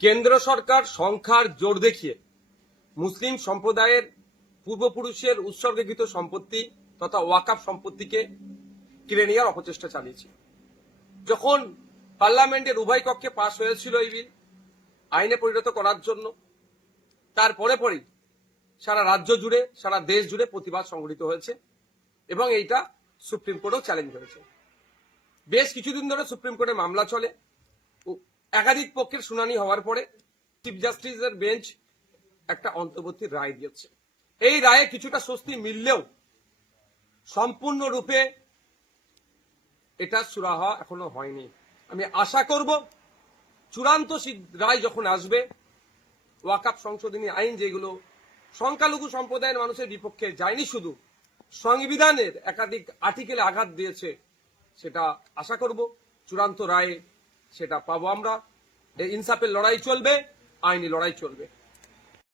কেন্দ্র সরকার সংখ্যার জোর দেখিয়ে মুসলিম সম্প্রদায়ের পূর্বপুরুষের উৎসর্গীকৃত সম্পত্তি তথা ওয়াকাফ সম্পত্তিকে কিনে নেওয়ার অপচেষ্টা চালিয়েছে। যখন পার্লামেন্টের উভয় কক্ষে পাশ হয়েছিল এই বিল আইনে পরিণত করার জন্য, তারপরে পরেই সারা রাজ্য জুড়ে সারা দেশ জুড়ে প্রতিবাদ সংঘটিত হয়েছে এবং এইটা সুপ্রিম কোর্টেও চ্যালেঞ্জ হয়েছে। বেশ কিছুদিন ধরে সুপ্রিম কোর্টে মামলা চলে। একাধিক পক্ষের শুনানি হওয়ার পরে চিফ জাস্টিসের বেঞ্চ একটা অন্তর্বর্তী রায় দিয়েছে। এই রায়ে কিছুটা স্বস্তি মিললেও সম্পূর্ণরূপে এটা সুরাহা এখনো হয়নি। আমি আশা করব চূড়ান্ত রায় যখন আসবে, ওয়াকাফ সংশোধনী আইন যেগুলো সংখ্যালঘু সম্প্রদায়ের মানুষের বিপক্ষে যায়নি, শুধু সংবিধানের একাধিক আর্টিকেলে আঘাত দিয়েছে, সেটা আশা করব চূড়ান্ত রায়ে সেটা পাবো আমরা। ইনসাফের লড়াই চলবে, আইনি লড়াই চলবে।